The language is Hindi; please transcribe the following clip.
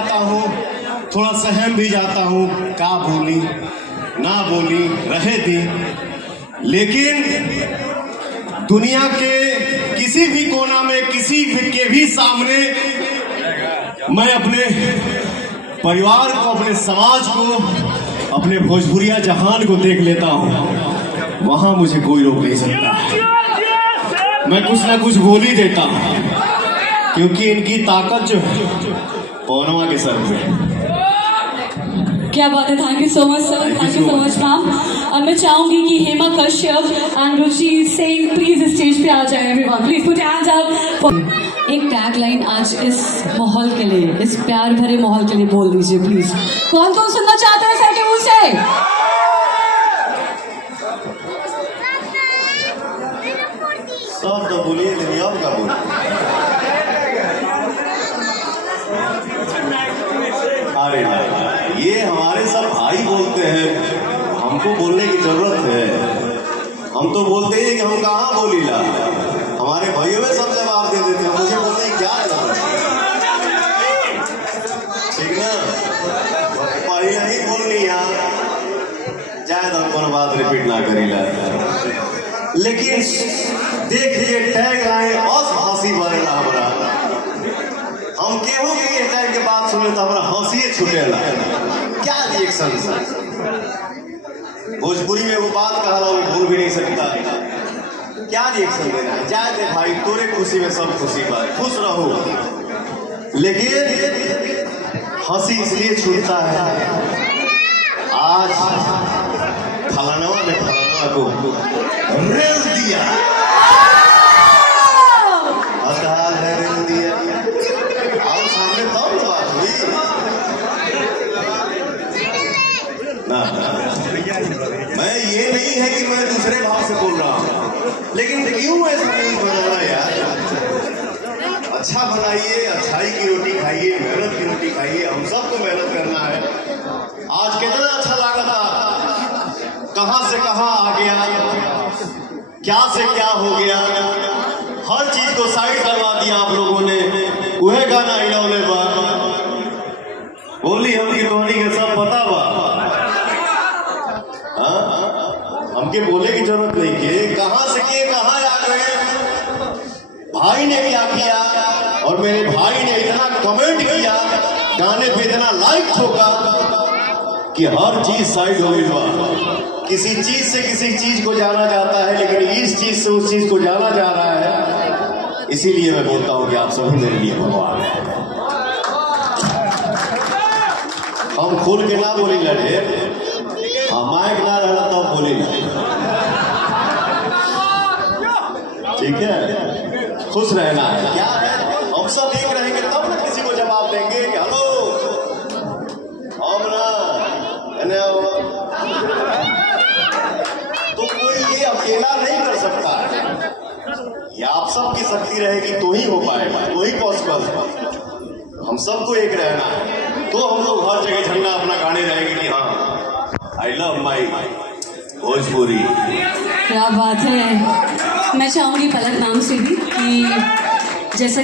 जाता हूँ, थोड़ा सहम भी जाता हूँ, क्या बोली ना बोली रहे दी। लेकिन दुनिया के किसी भी कोना में किसी के भी सामने मैं अपने परिवार को, अपने समाज को, अपने भोजपुरिया जहान को देख लेता हूँ, वहां मुझे कोई रोक नहीं सकता। मैं कुछ ना कुछ बोल ही देता हूँ, क्योंकि इनकी ताकत जो है पौनवा के सर पे। क्या बात है, thank you so much sir, thank you so much ma'am. अब मैं चाहूंगी कि Hema Kashyap and Ruchi Singh please stage पे आ जाए। Everyone please put your hands up. एक टैग लाइन आज इस माहौल के लिए, इस प्यार भरे माहौल के लिए बोल दीजिए प्लीज। कौन कौन सुनना चाहते हैं सर के मुंह से? सब तो बोलिए, लेकिन अब का बोलिए। अरे ये हमारे सब भाई बोलते हैं, हमको बोलने की जरूरत है। हम तो बोलते हैं कि हम कहाँ बोलीला, हमारे भाइयों में सब जवाब दे देते हैं, मुझे बोलने की क्या जरूरत है? ठीक ना, पहले ही बोलनी है, चाहे तो कोनो बात रिपीट ना करीला। लेकिन देखिए टैग लाइन और हंसी बनेला हमरा। हम केहू के टैग के बात सुने तो हमरा हंसी छूटेला। क्या रिएक्शन? भोजपुरी में वो बात कहा वो भूल भी नहीं सकता। क्या रिएक्शन देना है? जाए दे भाई, तोरे खुशी में सब खुशी बा, खुश रहो। लेकिन हंसी इसलिए छूटता है, आज फलानवा ने फलानवा को रेल दिया, रेल दिया, और सामने तब बात हुई ना। मैं ये नहीं है कि मैं दूसरे भाव से बोल रहा हूँ, लेकिन क्यों ऐसा नहीं बनाना यार? अच्छा बनाइए, अच्छाई की रोटी खाइए, मेहनत की रोटी खाइए। हम सबको मेहनत करना है। आज कितना अच्छा लगा था, कहां से कहां आ गया, क्या से क्या हो गया, हर चीज को साइड करवा दिया आप लोगों ने। वह गाना इन्होंने बोली हमकी तोहनी के सब पता बा। हमके बोले की जरूरत नहीं है, कहां से के कहां आ गए, भाई ने क्या किया, और मेरे भाई ने इतना कमेंट किया, गाने पे इतना लाइक ठोका कि हर चीज साइड हो गई। किसी चीज से किसी चीज को जाना जाता है, लेकिन इस चीज से उस चीज को जाना जा रहा है। इसीलिए मैं बोलता हूं कि आप सभी मेरे लिए भगवान हैं। हम खोल के ना बोली लड़े, माइक ना रहना तो बोली ना, ठीक है? खुश रहना है। क्या है, हम सब एक रहेंगे तब ना किसी को जवाब देंगे कि हेलो हम ना। तो कोई ये अकेला नहीं कर सकता, ये आप सबकी शक्ति रहेगी तो ही हो पाएगा, तो ही पॉसिबल। हम सबको एक रहना है, तो हम लोग हर जगह झंडा अपना गाने रहेंगे कि हाँ आई लव माई भोजपुरी। क्या बात है। मैं चाहूंगी पलक नाम से भी कि जैसा